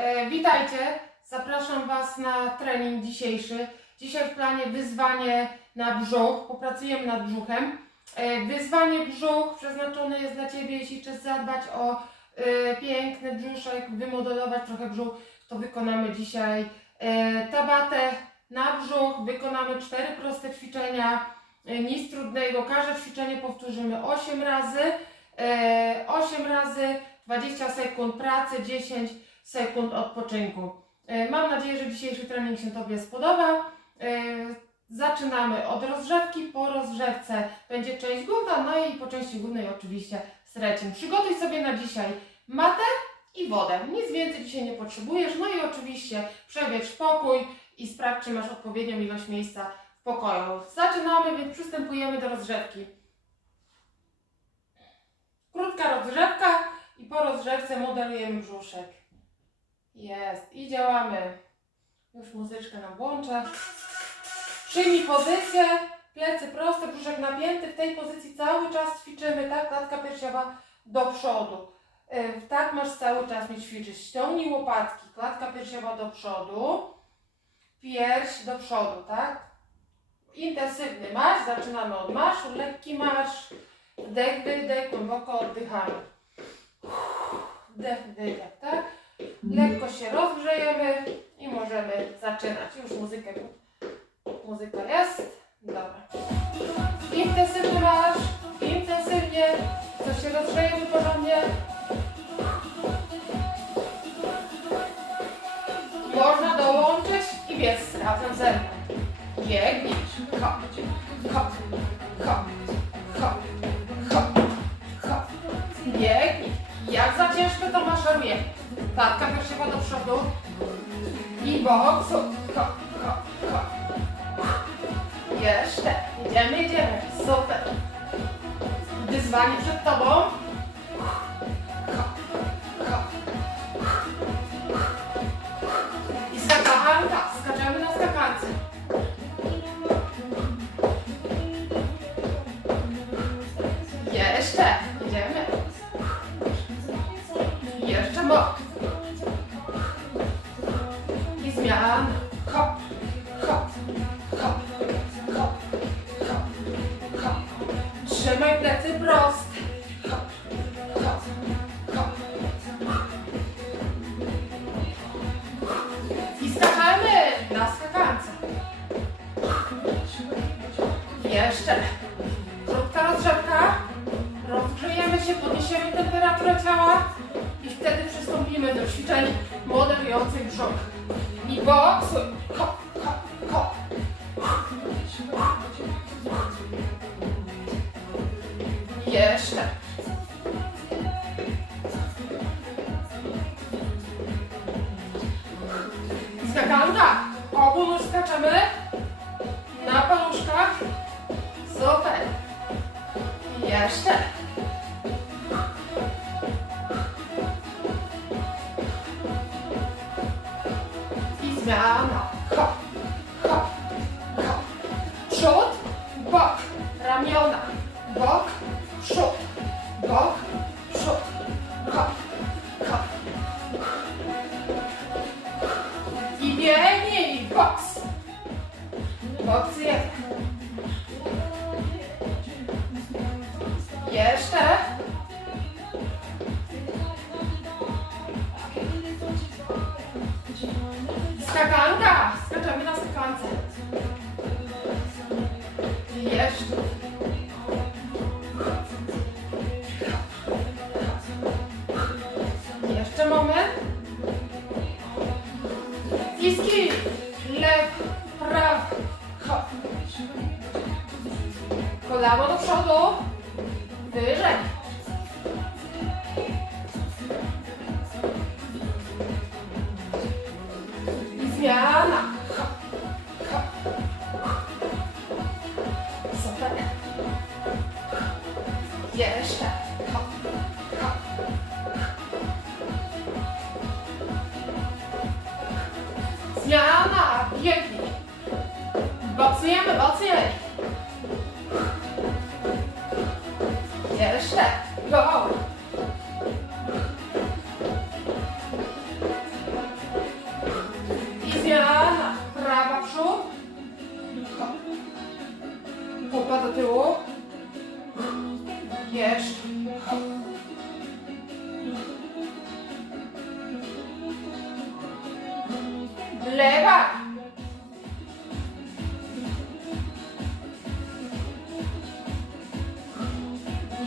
E, witajcie, zapraszam Was na trening dzisiejszy. Dzisiaj w planie wyzwanie na brzuch, popracujemy nad brzuchem. E, wyzwanie brzuch przeznaczone jest dla Ciebie, jeśli chcesz zadbać o e, piękny brzuszek, wymodelować trochę brzuch, to wykonamy dzisiaj e, tabatę na brzuch, wykonamy cztery proste ćwiczenia, e, nic trudnego, każde ćwiczenie powtórzymy 8 razy, e, 8 razy, 20 sekund pracy, 10 sekund odpoczynku. E, Mam nadzieję, że dzisiejszy trening się Tobie spodoba. E, Zaczynamy od rozgrzewki. Po rozgrzewce będzie część główna, no i po części głównej oczywiście stretching. Przygotuj sobie na dzisiaj matę i wodę. Nic więcej dzisiaj nie potrzebujesz. No i oczywiście przewietrz pokój i sprawdź, czy masz odpowiednią ilość miejsca w pokoju. Zaczynamy, więc przystępujemy do rozgrzewki. Krótka rozgrzewka i po rozgrzewce modelujemy brzuszek. Jest. I działamy. Już muzyczkę nam włączę. Przyjmij pozycję. Plecy proste, brzuszek napięty. W tej pozycji cały czas ćwiczymy, tak? Klatka piersiowa do przodu. Tak masz cały czas mi ćwiczyć. Ściągnij łopatki. Klatka piersiowa do przodu. Pierś do przodu, tak? Intensywny marsz. Zaczynamy od marszu. Lekki marsz. Wdech, wydech. Głęboko oddychamy. Wdech, wydech, tak? Lekko się rozgrzejemy i możemy zaczynać. Już muzykę, muzyka jest. Dobra. Intensywny marsz, intensywnie, co się rozgrzejemy porządnie. Można dołączyć i biec razem ze mną. Hop, hop, hop, hop. Biegnij. Jak za ciężko to maszeruje. Klatka piersiowa do przodu i hop. Jeszcze. Idziemy, idziemy. Super. Wyzwanie przed tobą. I zmiana.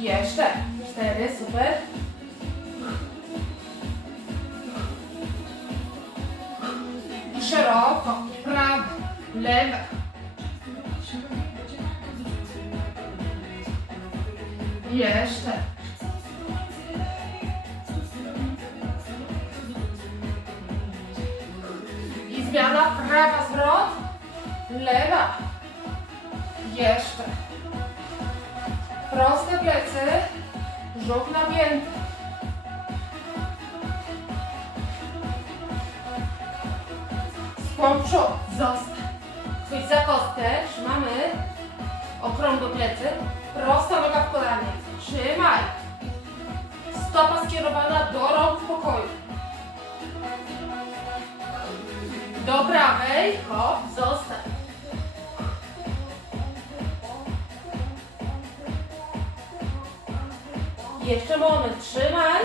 Jeszcze. Cztery, super. I szeroko. Prawa, lewa. Jeszcze. I zmiana prawa zwrot, lewa. Jeszcze. Proste plecy, brzuch napięty. Skłon przód, zostań. Chwyć za kostkę, trzymamy. Okrągłe plecy, prosta noga w kolanie. Trzymaj. Stopa skierowana do rąk w pokoju. Do prawej, hop, zostań. Jeszcze moment, trzymaj.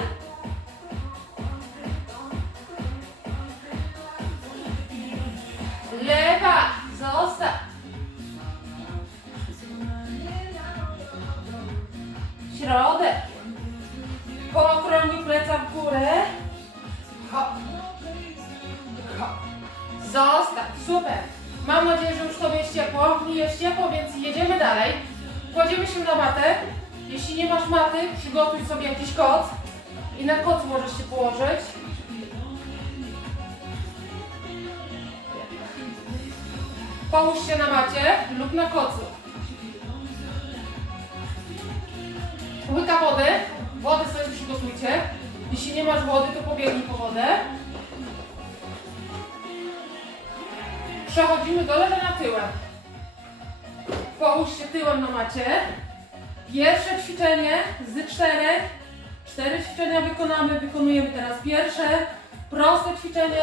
Lewa, zostań. Środek. Po okrągniu pleca w górę. Hop. Hop. Zostań, super. Mam nadzieję, że już Tobie jest ciepło. Mi jest ciepło, więc jedziemy dalej. Kładziemy się na matę. Jeśli nie masz maty, przygotuj sobie jakiś koc. I na koc możesz się położyć. Połóż się na macie lub na kocu. Łyka wody. Wody sobie przygotujcie. Jeśli nie masz wody, to pobiegnij po wodę. Przechodzimy do leżenia tyłem. Połóż się tyłem na macie. Pierwsze ćwiczenie z czterech. Cztery ćwiczenia wykonamy. Wykonujemy teraz pierwsze. Proste ćwiczenie.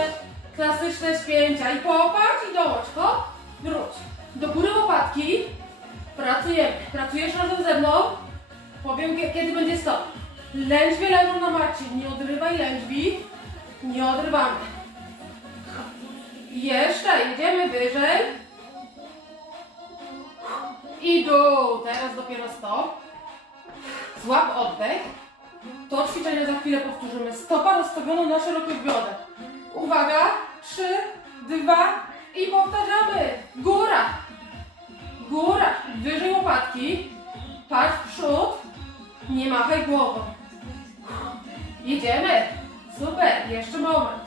Klasyczne spięcia. I popatrz i dołącz. Hop. Wróć. Do góry łopatki. Pracujemy. Pracujesz razem ze mną. Powiem kie- kiedy będzie stop. Lędźwie leżą na macie. Nie odrywaj lędźwi. Nie odrywamy. Jeszcze. Jedziemy wyżej. I dół. Teraz dopiero stop. Złap oddech. To ćwiczenie za chwilę powtórzymy. Stopa rozstawiona na szerokość bioder. Uwaga. Trzy, dwa i powtarzamy. Góra. Góra. Wyżej łopatki. Patrz w przód. Nie machaj głową. Jedziemy. Super. Jeszcze moment.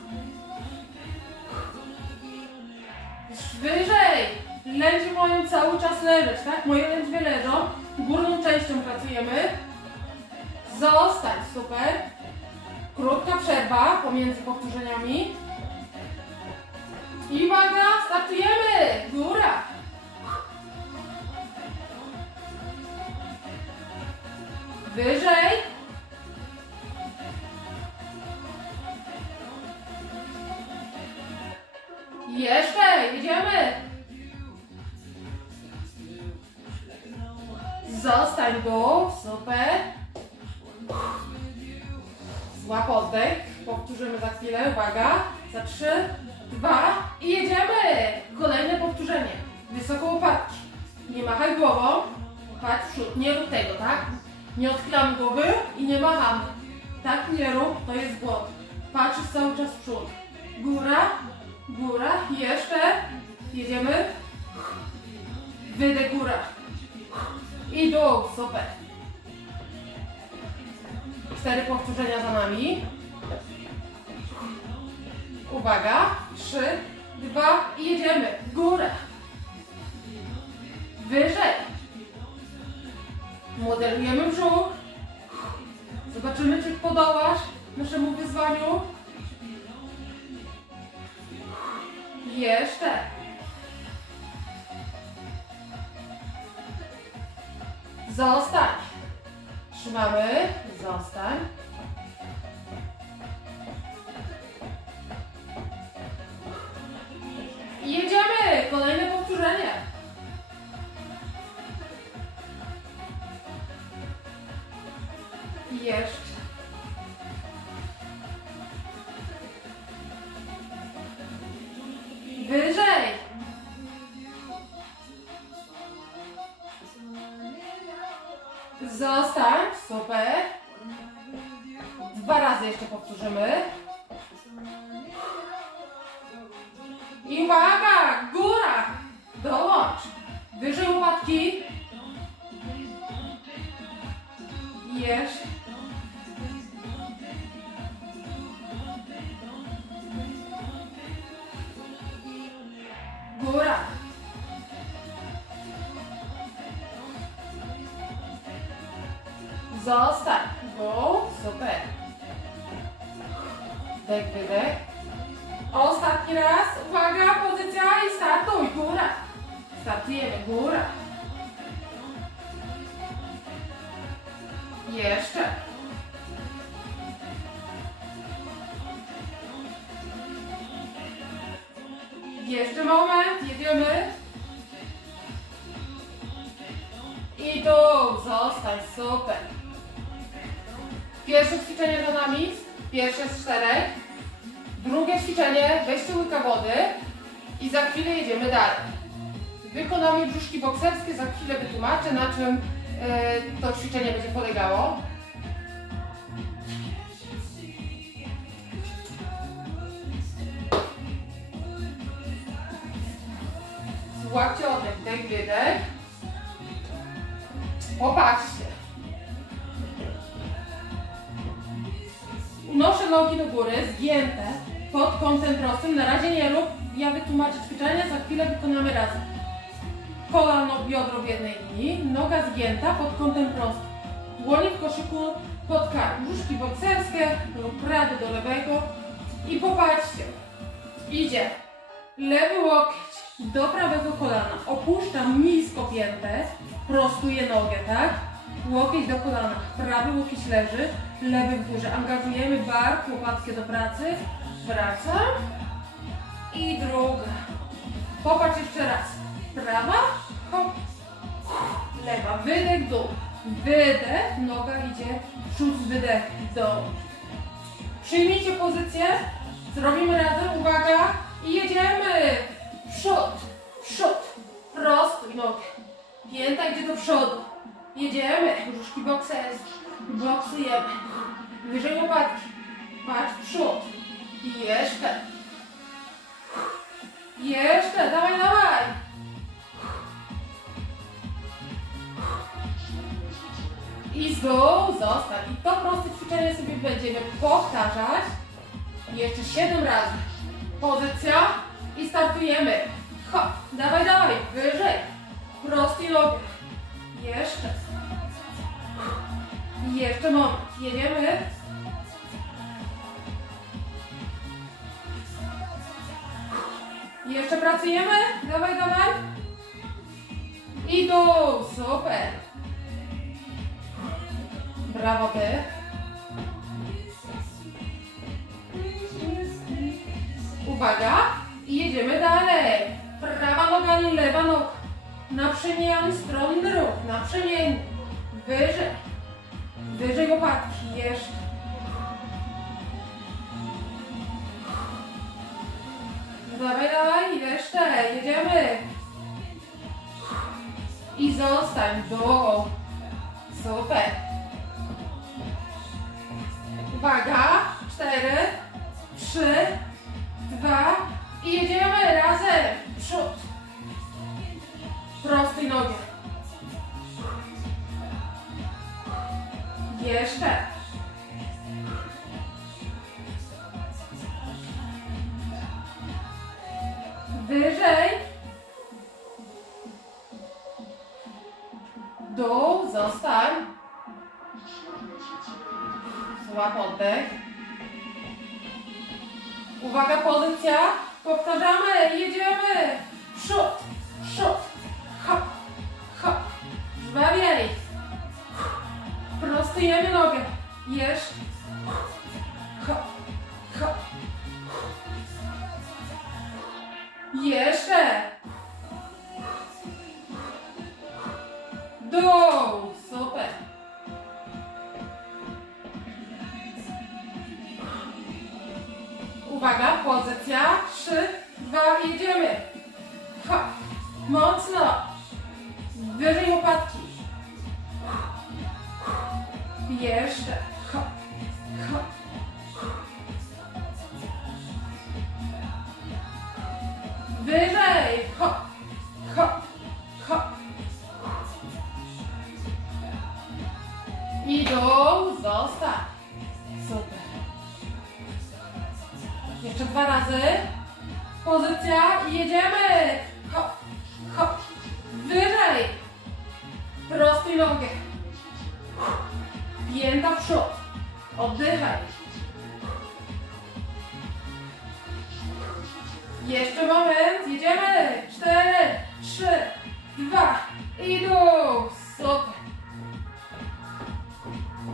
Wyżej. Lędźwie mają cały czas leżeć, tak? Moje lędźwie leżą. Górną częścią pracujemy. Zostań, super. Krótka przerwa pomiędzy powtórzeniami. I uwaga, startujemy! Góra! Wyżej. Jeszcze, jedziemy! Zostań dół, super. Złap oddech. Powtórzymy za chwilę, uwaga. Za trzy, dwa i jedziemy! Kolejne powtórzenie. Wysoko łopatki. Nie machaj głową. Patrz w przód. Nie rób tego, tak? Nie odchylamy głowy i nie machamy. Tak nie rób, to jest błąd. Patrzysz cały czas w przód. Góra, góra, jeszcze. Jedziemy. Wydech góra. I dół, super. Cztery powtórzenia za nami. Uwaga. Trzy, dwa i jedziemy. Górę. Wyżej. Modelujemy brzuch. Zobaczymy, czy podołasz naszemu wyzwaniu. Jeszcze. Zostań. Trzymamy. Zostań. I jedziemy. Kolejne powtórzenie. Jeszcze. Zostań. Go. Super. Dek, wydech. Ostatni raz. Uwaga, pozycja i startuj. Góra. Startujemy. Góra. Jeszcze. Jeszcze moment, jedziemy. I tu, zostań, super. Pierwsze ćwiczenie za nami, pierwsze z czterech. Drugie ćwiczenie, weźcie łyka wody i za chwilę jedziemy dalej. Wykonamy brzuszki bokserskie, za chwilę wytłumaczę na czym e, to ćwiczenie będzie polegało. Złapcie oddech, dech, wydech. Popatrzcie. Unoszę nogi do góry, zgięte, pod kątem prostym. Na razie nie rób, ja wytłumaczę ćwiczenie, za chwilę wykonamy razem. Kolano, biodro w jednej linii, noga zgięta pod kątem prostym. Dłonie w koszyku pod kark. Brzuszki bokserskie lub prawy do lewego. I popatrzcie. Idzie. Lewy łokieć do prawego kolana. Opuszczam nisko piętę. Prostuję nogę, tak? Łokieć do kolana. Prawy łokieć leży. Lewy w górze. Angażujemy bark, łopatkę do pracy. Wracam. I druga. Popatrz jeszcze raz. Prawa. Hop. Lewa. Wydech, dół. Wydech. Noga idzie. Przód, wydech, dół. Przyjmijcie pozycję. Zrobimy razem. Uwaga. I jedziemy. Przód. Przód. Prostuj nogę. Pięta idzie do przodu. Jedziemy. Brzuszki bokserskie. Boksujemy. Wyżej łopatki. Patrz przód. I jeszcze. Jeszcze. Dawaj, dawaj. I znów zostań. I to proste ćwiczenie sobie będziemy powtarzać jeszcze 7 razy. Pozycja i startujemy. Hop, dawaj, dawaj, wyżej. Prosty nogę. Jeszcze. Jeszcze moment. Jedziemy. Jeszcze pracujemy. Dawaj, dawaj. I. Super. Brawo ty. Uwaga. I jedziemy dalej. Prawa noga, lewa noga. Na przemian stronny ruch. Na przemian. Wyżej. Wyżej łopatki. Jeszcze. Dawaj, dawaj. Jeszcze. Jedziemy. I zostań. Do. Super. Uwaga. Cztery. Trzy. Dwa. I jedziemy razem. Przód. Prostej nogę. Jeszcze. Wyżej łopatki. Jeszcze. Wyżej. Hop, hop, hop. I dół. Zostań. Super. Jeszcze dwa razy. Pozycja i jedziemy. Prostuj nogę. Pięta w przód. Oddychaj. Jeszcze moment. Jedziemy. Cztery, trzy, dwa i dół. Super.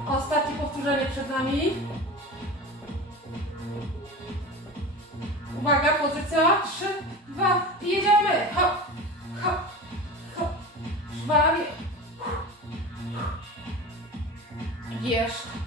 Ostatnie powtórzenie przed nami. Uwaga, pozycja. Trzy, Jeszcze.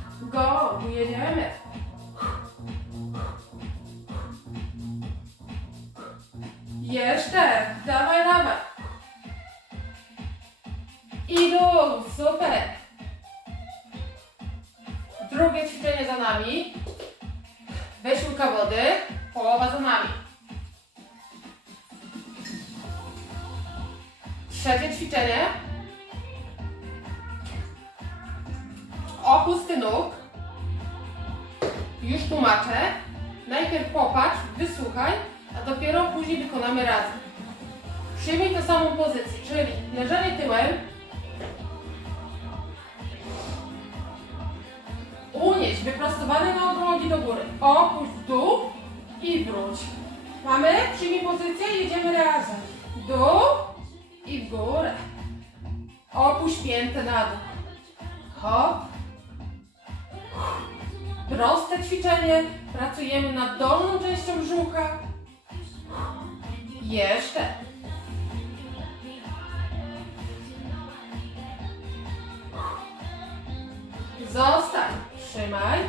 Unieś wyprostowane nogi do góry. Opuść dół i wróć. Mamy? Przyjmij pozycję i jedziemy razem. Dół i w górę. Opuść piętę na dół. Hop. Proste ćwiczenie. Pracujemy nad dolną częścią brzucha. Jeszcze. Zostań. Trzymaj.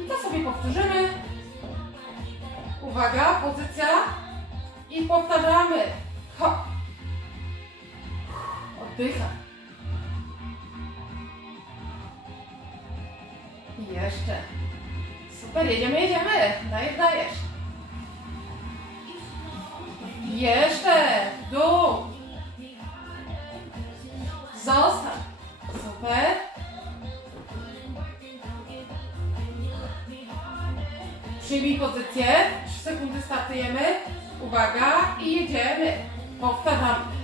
I to sobie powtórzymy. Uwaga, pozycja. I powtarzamy. Hop. Oddychaj. I Jeszcze. Super, jedziemy, jedziemy. Dajesz, dajesz. Jeszcze. Dół. Zostań. Super. Przyjmij pozycję. 3 sekundy startujemy. Uwaga i jedziemy. Powtarzamy.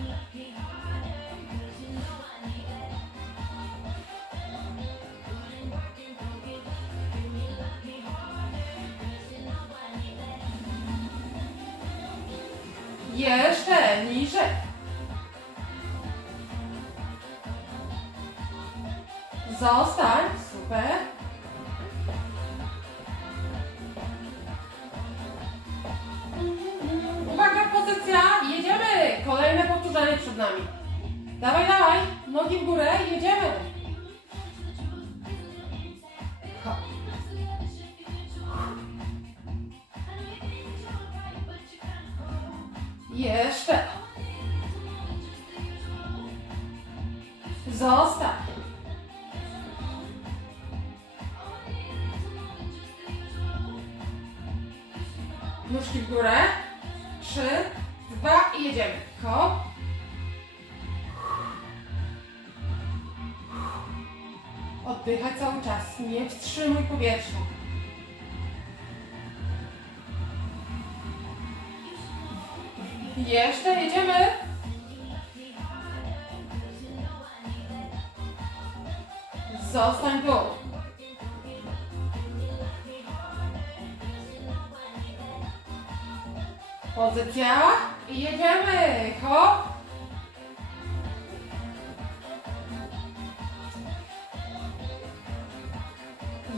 Jeszcze. Zostań. Nóżki w górę. Trzy, dwa i jedziemy. Hop. Oddychaj cały czas. Nie wstrzymuj powietrza.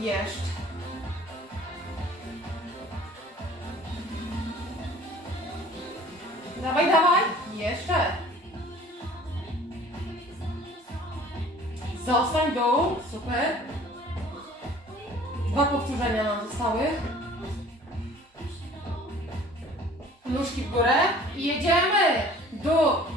Jeszcze. Dawaj, dawaj. Jeszcze. Zostań dół. Super. Dwa powtórzenia nam zostały. Nóżki w górę i jedziemy. Dół.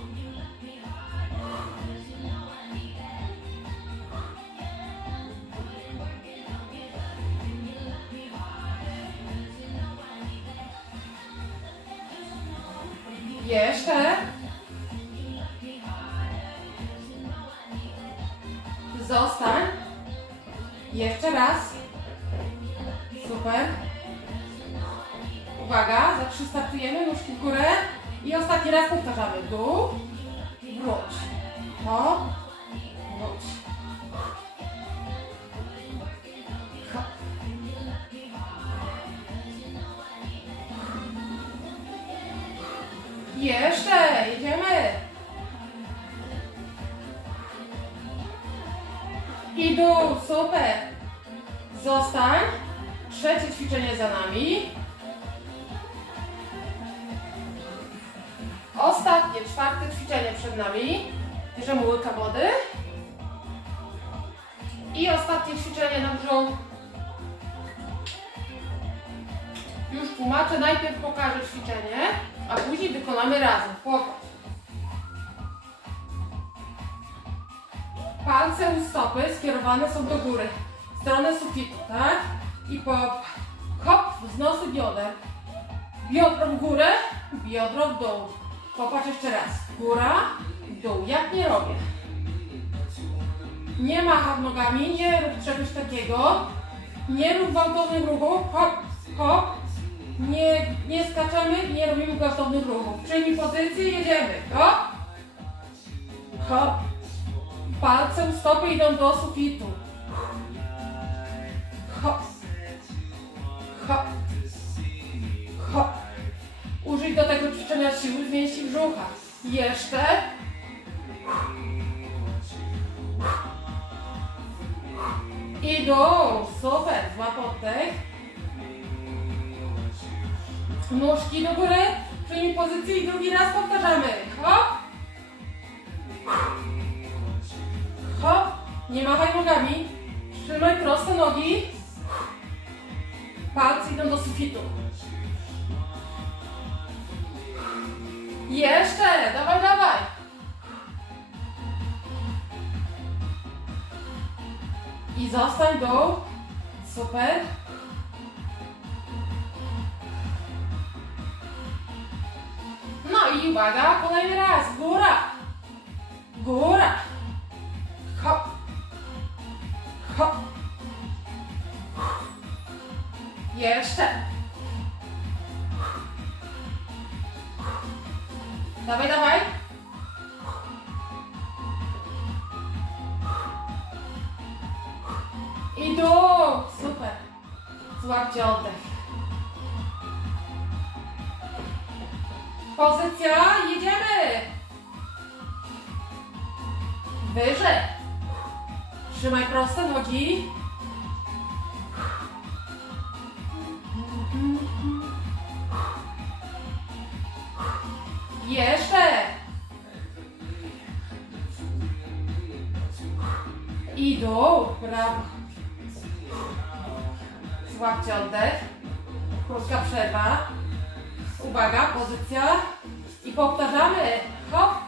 Uwaga, za trzy startujemy, nóżki w górę. I ostatni raz powtarzamy. Dół, wróć. To, wróć. Hop. Jeszcze, jedziemy. I dół, super. Zostań. Trzecie ćwiczenie za nami. Ostatnie, czwarte ćwiczenie przed nami. Bierzemy łyka wody. I ostatnie ćwiczenie na brzuch. Już tłumaczę, najpierw pokażę ćwiczenie, a później wykonamy razem. Popatrz. Palce u stopy skierowane są do góry, w stronę sufitu, tak? I po hop, wznosy bioder. Biodro w górę, biodro w dół. Popatrz jeszcze raz. Góra, dół. Jak nie robię. Nie macham nogami, nie rób czegoś takiego. Nie rób gwałtownych ruchów. Hop, hop. Nie, nie skaczemy, nie robimy gwałtownych ruchów. Przyjmij pozycję, jedziemy. Hop. Hop. Palce u stopy idą do sufitu. Hop. Hop. Hop. Użyj do tego ćwiczenia siły z mięśni brzucha. Jeszcze. I dół. Super. Złap oddech. Nóżki do góry. Przyjmij pozycję i drugi raz powtarzamy. Hop. Hop. Nie machaj nogami. Trzymaj proste nogi. Palce idą do sufitu. Jeszcze! Dawaj, dawaj! I zostań dół. Super. No i uwaga, kolejny raz. Góra. Góra. Hop. Hop. Jeszcze. Dawaj, dawaj. I dół. Super. Złapcie oddech. Pozycja. Jedziemy. Wyżej. Trzymaj proste nogi. Jeszcze! I dół, brawo. Złapcie oddech. Krótka przerwa. Uwaga, pozycja. I powtarzamy. Hop.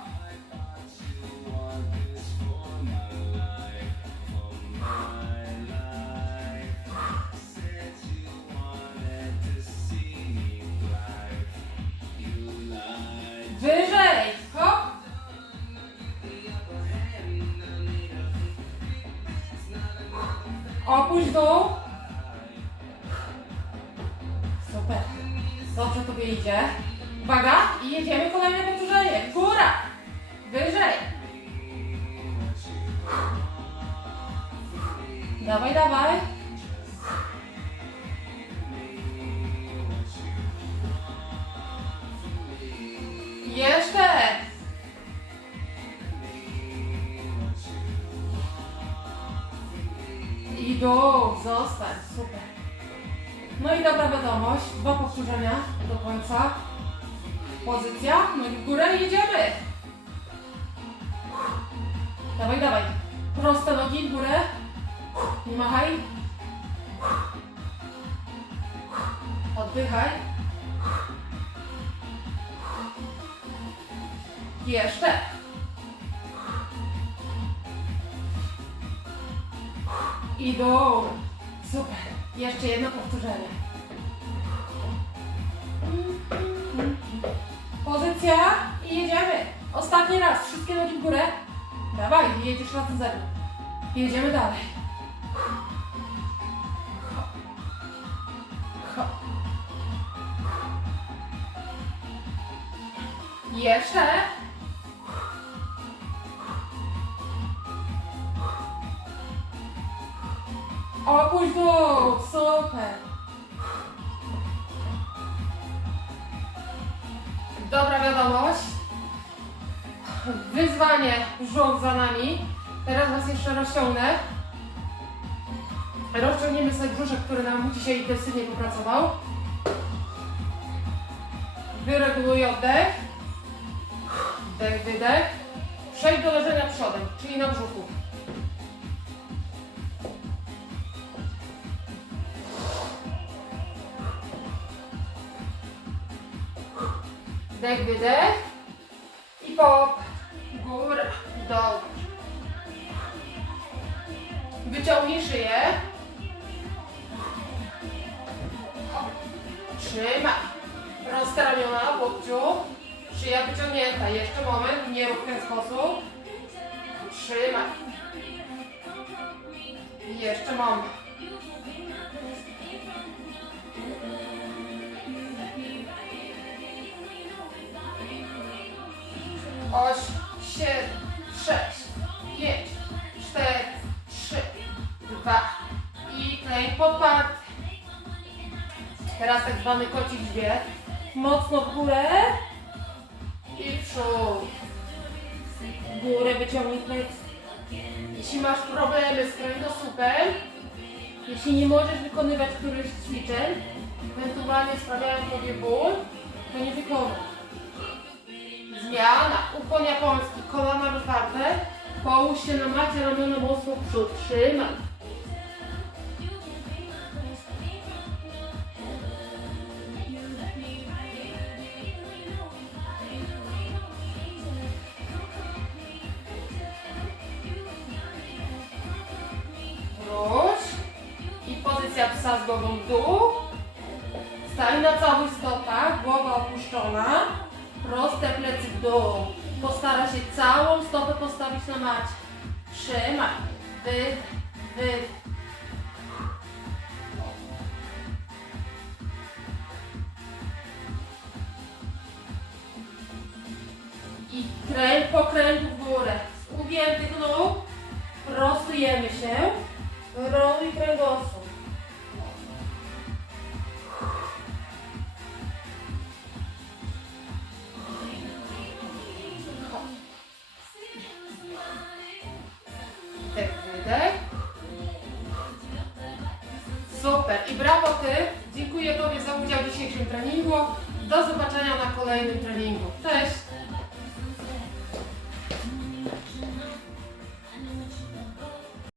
Opuść dół. Super. Dobrze tobie idzie. Uwaga i jedziemy kolejne powtórzenie. Góra. Wyżej. Dawaj, dawaj. Dół, zostań, super. No i dobra wiadomość, dwa powtórzenia do końca. Pozycja, nogi w górę i jedziemy. Dawaj, dawaj. Proste nogi w górę. Nie machaj. Oddychaj. Jeszcze. I dół. Super. Jeszcze jedno powtórzenie. Pozycja i jedziemy. Ostatni raz. Wszystkie nogi w górę. Dawaj, jedziesz razem ze. Jedziemy dalej. Jeszcze. Opuść dół, super. Dobra wiadomość. Wyzwanie brzuch za nami. Teraz Was jeszcze rozciągnę. Rozciągniemy sobie brzuszek, który nam dzisiaj intensywnie popracował. Wyreguluj oddech. Wdech, wydech. Przejdź do leżenia przodem, czyli na brzuchu. Wdech, wydech. I pop. Górę, dół. Wyciągnij szyję. Trzymaj. Proste ramiona łokciu. Szyja wyciągnięta. Jeszcze moment. Nie rób w ten sposób. Trzymaj. Jeszcze moment. Osiem, sześć, pięć, cztery, trzy, dwa i klej poparty. Teraz tak zwany koci grzbiet. Mocno w górę i w przód. W górę wyciągnij. Jeśli masz problemy z kręgosłupem, jeśli nie możesz wykonywać którychś ćwiczeń, ewentualnie sprawiają Tobie ból, to nie wykonaj. Zmiana. Ukłon japoński. Kolana rozwarte. Połóż się na macie, ramiona mocno w przód. Trzymaj. Wróć. I pozycja psa z głową w dół. Stań na całych stopach, głowa opuszczona. Proste plecy w dół. Postara się całą stopę postawić na macie. Trzymaj. Wydech, wydech. I kręg po kręgu w górę. Z ugiętych nóg prostujemy się. Roluj kręgosłup. Brawo Ty. Dziękuję Tobie za udział w dzisiejszym treningu. Do zobaczenia na kolejnym treningu. Cześć.